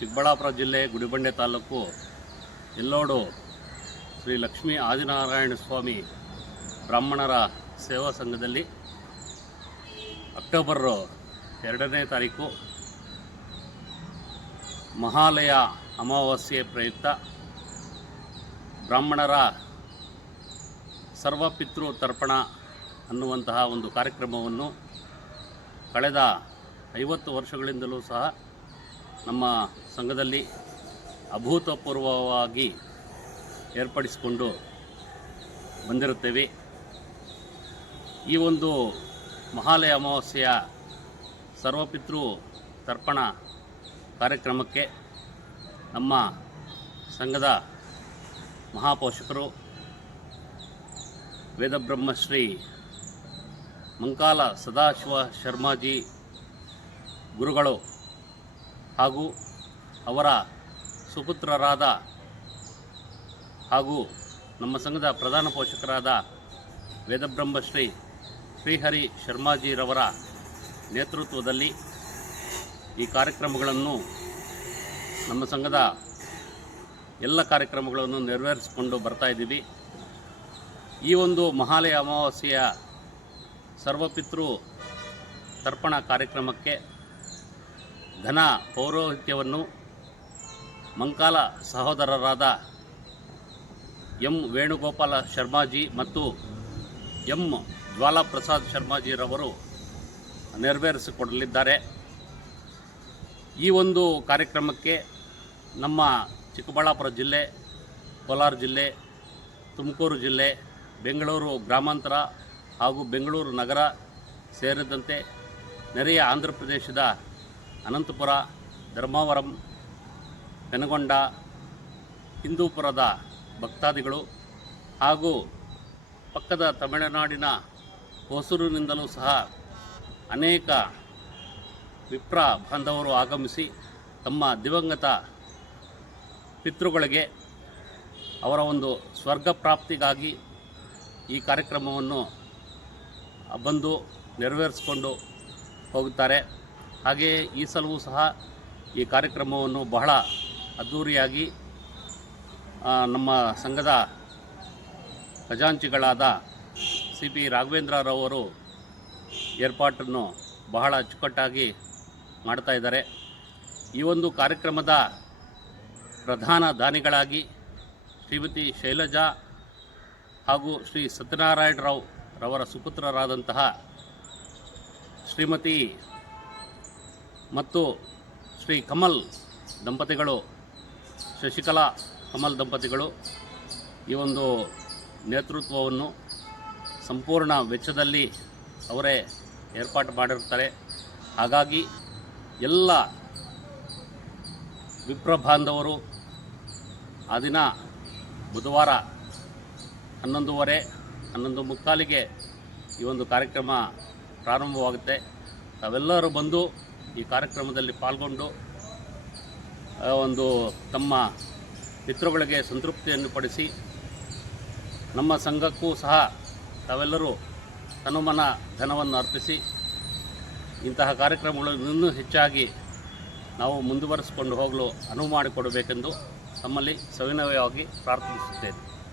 ಚಿಕ್ಕಬಳ್ಳಾಪುರ ಜಿಲ್ಲೆ ಗುಡಿಬಂಡೆ ತಾಲೂಕು ಎಲ್ಲೋಡು ಶ್ರೀ ಲಕ್ಷ್ಮೀ ಆದಿನಾರಾಯಣ ಸ್ವಾಮಿ ಬ್ರಾಹ್ಮಣರ ಸೇವಾ ಸಂಘದಲ್ಲಿ ಅಕ್ಟೋಬರ್ 2ನೇ ತಾರೀಕು ಮಹಾಲಯ ಅಮಾವಾಸ್ಯೆ ಪ್ರಯುಕ್ತ ಬ್ರಾಹ್ಮಣರ ಸರ್ವಪಿತೃ ತರ್ಪಣ ಅನ್ನುವಂತಹ ಒಂದು ಕಾರ್ಯಕ್ರಮವನ್ನು ಕಳೆದ 50 ವರ್ಷಗಳಿಂದಲೂ ಸಹ ನಮ್ಮ ಸಂಘದಲ್ಲಿ ಅಭೂತಪೂರ್ವವಾಗಿ ಏರ್ಪಡಿಸಿಕೊಂಡು ಬಂದಿರುತ್ತೇವೆ. ಈ ಒಂದು ಮಹಾಲಯ ಅಮಾವಾಸ್ಯೆಯ ಸರ್ವಪಿತೃ ತರ್ಪಣ ಕಾರ್ಯಕ್ರಮಕ್ಕೆ ನಮ್ಮ ಸಂಘದ ಮಹಾಪೋಷಕರು ವೇದಬ್ರಹ್ಮಶ್ರೀ ಮಂಕಾಲ ಸದಾಶಿವ ಶರ್ಮಾಜಿ ಗುರುಗಳು ಹಾಗೂ ಅವರ ಸುಪುತ್ರರಾದ ಹಾಗೂ ನಮ್ಮ ಸಂಘದ ಪ್ರಧಾನ ಪೋಷಕರಾದ ವೇದಬ್ರಹ್ಮಶ್ರೀ ಶ್ರೀಹರಿ ಶರ್ಮಾಜಿರವರ ನೇತೃತ್ವದಲ್ಲಿ ಈ ಕಾರ್ಯಕ್ರಮಗಳನ್ನು ನಮ್ಮ ಸಂಘದ ಎಲ್ಲ ಕಾರ್ಯಕ್ರಮಗಳನ್ನು ನೆರವೇರಿಸಿಕೊಂಡು ಬರ್ತಾಯಿದ್ದೀವಿ. ಈ ಒಂದು ಮಹಾಲಯ ಅಮಾವಾಸ್ಯೆಯ ಸರ್ವಪಿತೃ ತರ್ಪಣ ಕಾರ್ಯಕ್ರಮಕ್ಕೆ ಘನ ಪೌರೋಹಿತ್ಯವನ್ನು ಮಂಕಾಲ ಸಹೋದರರಾದ ಎಂ ವೇಣುಗೋಪಾಲ ಶರ್ಮಾಜಿ ಮತ್ತು ಎಂ ಜ್ವಾಲಾಪ್ರಸಾದ್ ಶರ್ಮಾಜಿರವರು ನೆರವೇರಿಸಿಕೊಡಲಿದ್ದಾರೆ. ಈ ಒಂದು ಕಾರ್ಯಕ್ರಮಕ್ಕೆ ನಮ್ಮ ಚಿಕ್ಕಬಳ್ಳಾಪುರ ಜಿಲ್ಲೆ, ಕೋಲಾರ ಜಿಲ್ಲೆ, ತುಮಕೂರು ಜಿಲ್ಲೆ, ಬೆಂಗಳೂರು ಗ್ರಾಮಾಂತರ ಹಾಗೂ ಬೆಂಗಳೂರು ನಗರ ಸೇರಿದಂತೆ ನೆರೆಯ ಆಂಧ್ರ ಪ್ರದೇಶದ ಅನಂತಪುರ, ಧರ್ಮಾವರಂ, ಪೆನಗೊಂಡ, ಹಿಂದೂಪುರದ ಭಕ್ತಾದಿಗಳು ಹಾಗೂ ಪಕ್ಕದ ತಮಿಳುನಾಡಿನ ಹೊಸೂರಿನಿಂದಲೂ ಸಹ ಅನೇಕ ವಿಪ್ರ ಬಾಂಧವರು ಆಗಮಿಸಿ ತಮ್ಮ ದಿವಂಗತ ಪಿತೃಗಳಿಗೆ ಅವರ ಒಂದು ಸ್ವರ್ಗ ಪ್ರಾಪ್ತಿಗಾಗಿ ಈ ಕಾರ್ಯಕ್ರಮವನ್ನು ಬಂದು ನೆರವೇರಿಸಿಕೊಂಡು ಹೋಗುತ್ತಾರೆ. ಹಾಗೆಯೇ ಈ ಸಲವೂ ಸಹ ಈ ಕಾರ್ಯಕ್ರಮವನ್ನು ಬಹಳ ಅದ್ಧೂರಿಯಾಗಿ ನಮ್ಮ ಸಂಘದ ಖಜಾಂಚಿಗಳಾದ CP ರಾಘವೇಂದ್ರರವರು ಏರ್ಪಾಟನ್ನು ಬಹಳ ಅಚ್ಚುಕಟ್ಟಾಗಿ ಮಾಡ್ತಾ ಇದ್ದಾರೆ. ಈ ಒಂದು ಕಾರ್ಯಕ್ರಮದ ಪ್ರಧಾನ ದಾನಿಗಳಾಗಿ ಶ್ರೀಮತಿ ಶೈಲಜಾ ಹಾಗೂ ಶ್ರೀ ಸತ್ಯನಾರಾಯಣ ರಾವ್ ರವರ ಸುಪುತ್ರರಾದಂತಹ ಶ್ರೀಮತಿ ಮತ್ತು ಶ್ರೀ ಕಮಲ್ ದಂಪತಿಗಳು, ಶಶಿಕಲಾ ಕಮಲ್ ದಂಪತಿಗಳು ಈ ಒಂದು ನೇತೃತ್ವವನ್ನು ಸಂಪೂರ್ಣ ವೆಚ್ಚದಲ್ಲಿ ಅವರೇ ಏರ್ಪಾಟು ಮಾಡಿರ್ತಾರೆ. ಹಾಗಾಗಿ ಎಲ್ಲ ವಿಪ್ರ ಬಾಂಧವರು ಆ ದಿನ ಬುಧವಾರ 11:30, 11:45 ಈ ಒಂದು ಕಾರ್ಯಕ್ರಮ ಪ್ರಾರಂಭವಾಗುತ್ತೆ. ತಾವೆಲ್ಲರೂ ಬಂದು ಈ ಕಾರ್ಯಕ್ರಮದಲ್ಲಿ ಪಾಲ್ಗೊಂಡು ಒಂದು ತಮ್ಮ ಪಿತೃಗಳಿಗೆ ಸಂತೃಪ್ತಿಯನ್ನು ಪಡಿಸಿ ನಮ್ಮ ಸಂಘಕ್ಕೂ ಸಹ ತಾವೆಲ್ಲರೂ ತನುಮನ ಧನವನ್ನು ಅರ್ಪಿಸಿ ಇಂತಹ ಕಾರ್ಯಕ್ರಮಗಳು ಇನ್ನೂ ಹೆಚ್ಚಾಗಿ ನಾವು ಮುಂದುವರಿಸಿಕೊಂಡು ಹೋಗಲು ಅನುವು ಮಾಡಿಕೊಡಬೇಕೆಂದು ತಮ್ಮಲ್ಲಿ ಸವಿನಯವಾಗಿ ಪ್ರಾರ್ಥಿಸುತ್ತೇನೆ.